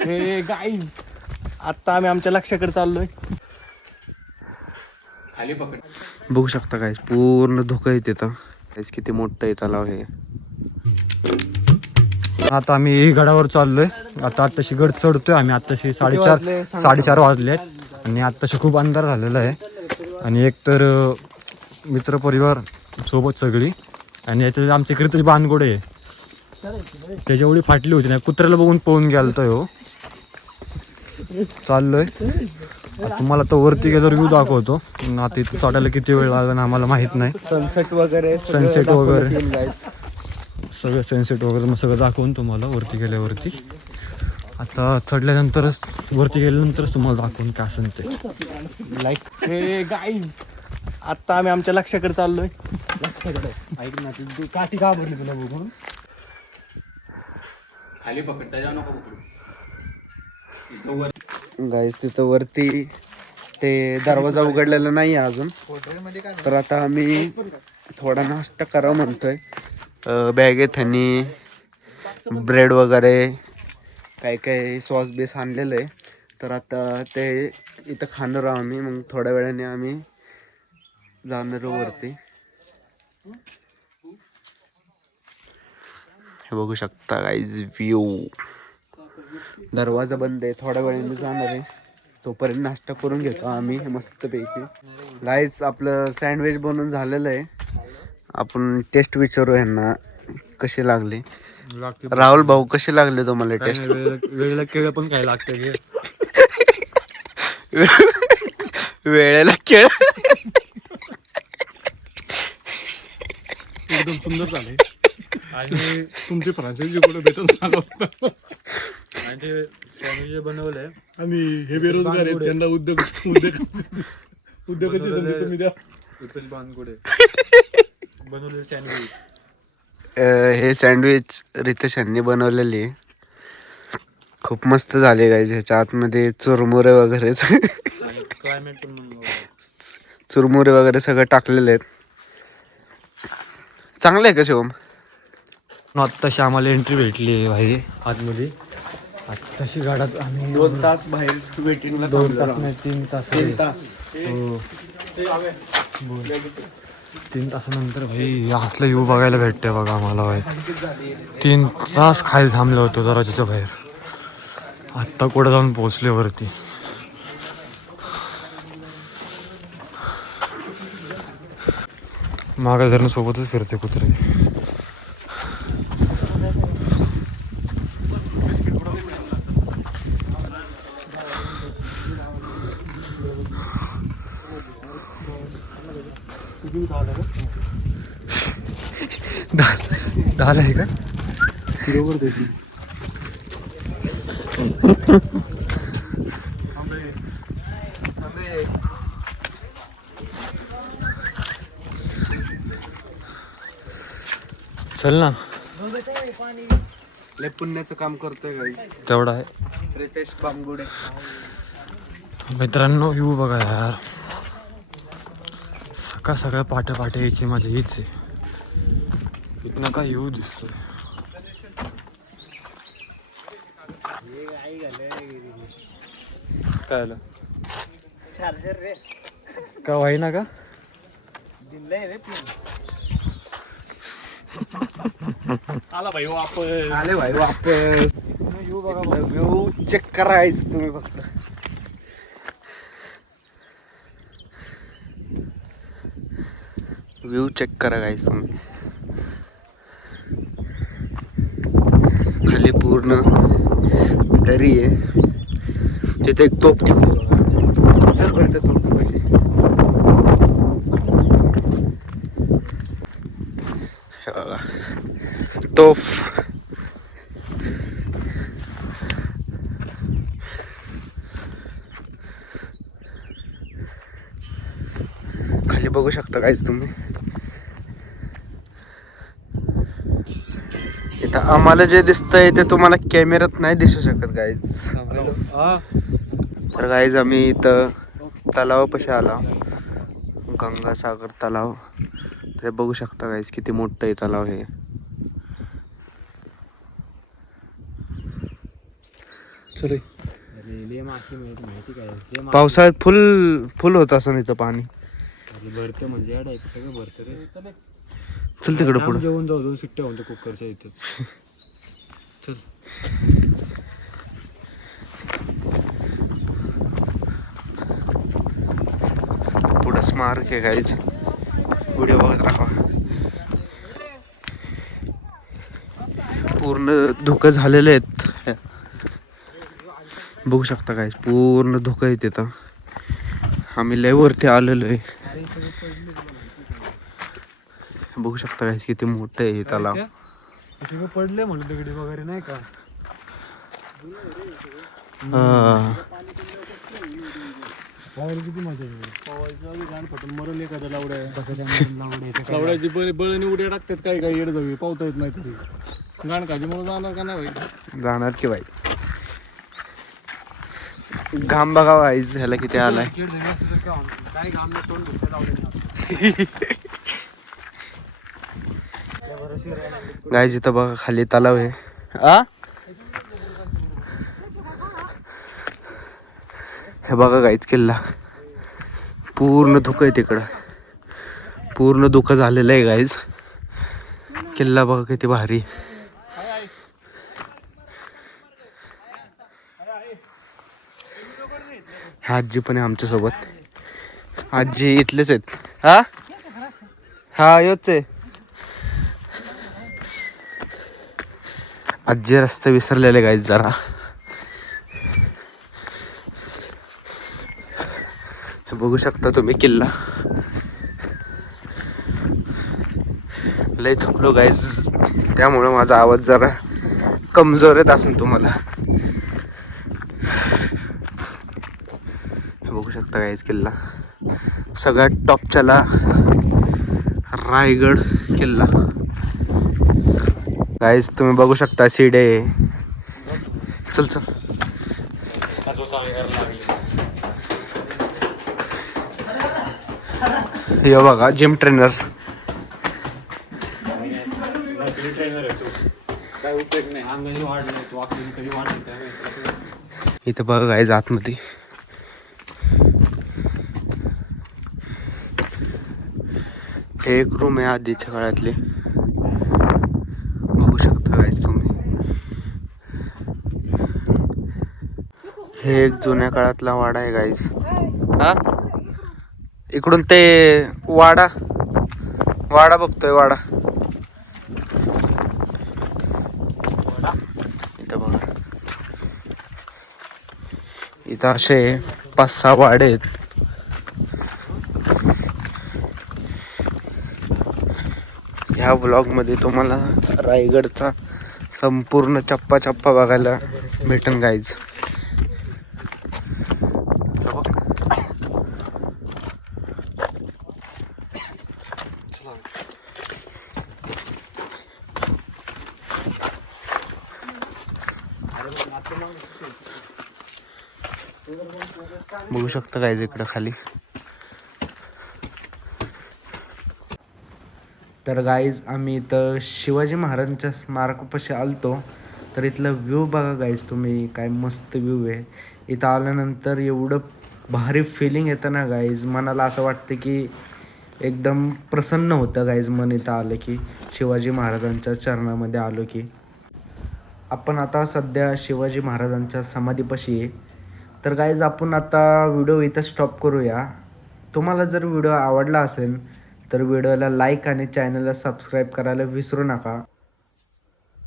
हे गाईज आता आम्ही आमच्या लक्षाकडे चाललोय. खाली पकड. बघू शकता गाईज पूर्ण धुकं येते तर गाईज किती मोठं आहे तलाव हे. आता आम्ही गडावर चाललोय. आताशी गड चढतोय आम्ही. आताशी 4:30 वाजले आणि आताशी खूप अंधार झालेला आहे. आणि एक तर मित्रपरिवार सोबत सगळी आणि याच्यात आमच्या इकडे बानगोडे आहे. त्याच्या एवढी फाटली होती नाही, कुत्र्याला बघून पळून गेलतोय हो. चाललोय तुम्हाला तो वरती गेल्यावर व्ह्यू दाखवतो. आता इथं चढायला किती वेळ लागेल आम्हाला माहित नाही. सनसेट वगैरे सगळं सनसेट वगैरे मग सगळं दाखवून तुम्हाला वरती गेल्यावरती. आता चढल्यानंतरच वरती गेल्यानंतरच तुम्हाला दाखवून काय असेल ते. लाईक हे गाईज आता आम्ही आमच्या लक्षाकडे चाललोय. लक्षाकडे ऐक ना, तू काठी का भरली तुला बघून. खाली पकड, त्याच्या नको पकडू. गाईज तिथं वरती ते दरवाजा उघडलेला नाही अजून, तर आता आम्ही थोडा नाश्ता करा म्हणतोय. बॅगेत आणि ब्रेड वगैरे काय काय सॉस बेस आणलेलं आहे, तर आता ते इथं खाणार आहोत आम्ही. मग थोड्या वेळाने आम्ही जाणार वरती. हे बघू शकता गाईज व्ह्यू. दरवाजा बंद आहे, थोड्या वेळाने जाणार आहे. तोपर्यंत नाश्ता करून घेतो आम्ही मस्तपैकी. गाईज आपलं सँडविच बनवून झालेलं आहे. आपण टेस्ट विचारू ह्यांना कशी लागली. राहुल भाऊ कशी लागली तुम्हाला टेस्ट? वेळेला केळं पण काय लागतं. वेळेला केळ एकदम सुंदर झाले. आणि तुमची फ्रांचायझी कुठे भेटून सांगा. आणि ते सँडविच बनवलंय आणि हे बेरोजगार आहेत, त्यांना उद्योगाची संधी तुम्ही द्या. बानगुडे बनवलेले सँडविच. हे सँडविच रितेश यांनी बनवलेली आहे. खूप मस्त झाले गाईज. ह्याच्या आतमध्ये चुरमुरे वगैरे क्लायमेट चुरमुरे वगैरे सगळं टाकलेले आहेत. चांगलं आहे का शिवम? आत्ताशी आम्हाला एंट्री भेटली आहे भाई आतमध्ये. आत्ताशी गाडात आम्ही 2 तास बाहेर वेटिंगला. 2 तास नाही 3 तास. 3 तास हो 3 तासानंतर भाई असलं व्ह्यू बघायला भेटते बघा आम्हाला भाई. 3 तास खायला थांबलो होतो दरवाजाच्या बाहेर. आत्ता कुठं जाऊन पोहोचले वरती. मागं जर सोबतच फिरते कुत्रे. दहाला आहे का? बरोबर देते. चल ना. लय पुण्याचं काम करतोय गाईज तेवढा आहे. रितेश बांगुडे. मित्रांनो व्ह्यू बघा यार. सकाळ सकाळ पाट्या पाट्या यायची माझी हीच आहे. इथनं काय व्ह्यू दिसतोय. काय आलं चार्जर रे का व्हायना का? आला भाई वापस. आले भाई वापस. व्ह्यू चेक करायचं तुम्ही फक्त. व्ह्यू चेक करा गाईस तुम्ही. खाली पूर्ण दरी आहे. तिथे एक तोप ठेवतो. चल बरं त्या तोप पाहिजे. तोफ खाली बघू शकता गाईस तुम्ही. इथं आम्हाला जे दिसतंय ते तुम्हाला कॅमेऱ्यात नाही दिसू शकत गाईज. तर गाईज आम्ही इथं तलावापाशी आला. गंगासागर तलाव. ते बघू शकता गाईज किती मोठं आहे तलाव हे. चल माहिती काय पावसाळ्यात फुल होत असं इथं पाणी. भरतं म्हणजे या टाईप सगळं भरतं रे. चल तिकडे पुढे जेवून जाऊ 2 सुट्ट्या होत्या कुकरच्या इथं. चल पुढं स्मारक आहे गाईच. व्हिडिओ बघत राहा. पूर्ण धुकं झालेले आहेत. बघू शकता गाईज पूर्ण धुकं आहे तिथं. आम्ही लय वरती आलेलो आहे. बघू शकता गाईज किती मोठं आहे हे तलाव. सगळं पडले म्हणून दगडी वगैरे नाही का. किती मजा येईल मरण एखादा लावड्याची बळणी उड्या टाकतात काही काही येड जावी पावता येत नाही तरी गाण काजी म्हणून जाणार का नाही भाई. जाणार की बाई. घाम बघा गाईज ह्याला किती आलाय. काय घाम तोंड लावले गाईज इथं बघा खाली तलाव आहे. आ हे बघा गाईज किल्ला पूर्ण धुकं आहे तिकडं. पूर्ण धुकं झालेलं आहे गाईज. किल्ला बघा किती भारी. हा आजी पण आहे आमच्या सोबत. आजी इथलेच आहेत. हा हा योच आहे. आजी रस्ते विसरलेले गाईज जरा. बघू शकता तुम्ही किल्ला. लय थकलो गाईज त्यामुळे माझा आवाज जरा कमजोर येत असेल तुम्हाला. बघू शकता गाईज किल्ला सगळ्यात टॉपच्याला रायगड किल्ला. गाईज तुम्ही बघू शकता शिडे. चल चल हे बघा जिम ट्रेनर. काय उपयोग नाही. अंगाने वाढलाय तो आपल्याला कधी वाढत. इथं बघा गाईज आतमध्ये हे एक रूम आहे आधीच्या काळातले. बघू शकता गाईज तुम्ही. हे एक जुन्या काळातला वाडा आहे गाईज. हा इकडून ते वाडा बघतोय वाडा. इथं बघा इथं असे 5-6 वाडे आहेत. ह्या व्लॉगमध्ये तुम्हाला रायगडचा संपूर्ण चप्पा बघायला भेटेल गाईज. बघू शकता गाईज इकडं खाली. तर गाईज आम्ही इथं शिवाजी महाराजांच्या स्मारकापाशी आलतो. तर इथलं व्ह्यू बघा गाईज तुम्ही. काय मस्त व्ह्यू आहे. इथं आल्यानंतर एवढं भारी फिलिंग येतं ना गाईज. मनाला असं वाटतं की एकदम प्रसन्न होतं गाईज मन इथं आलं की. शिवाजी महाराजांच्या चरणामध्ये आलो की. आपण आता सध्या शिवाजी महाराजांच्या समाधीपाशी आहे. तर गाईज आपण आता व्हिडिओ इथं स्टॉप करूया. तुम्हाला जर व्हिडिओ आवडला असेल तर व्हिडिओला लाईक आणि चॅनलला सबस्क्राईब करायला विसरू नका.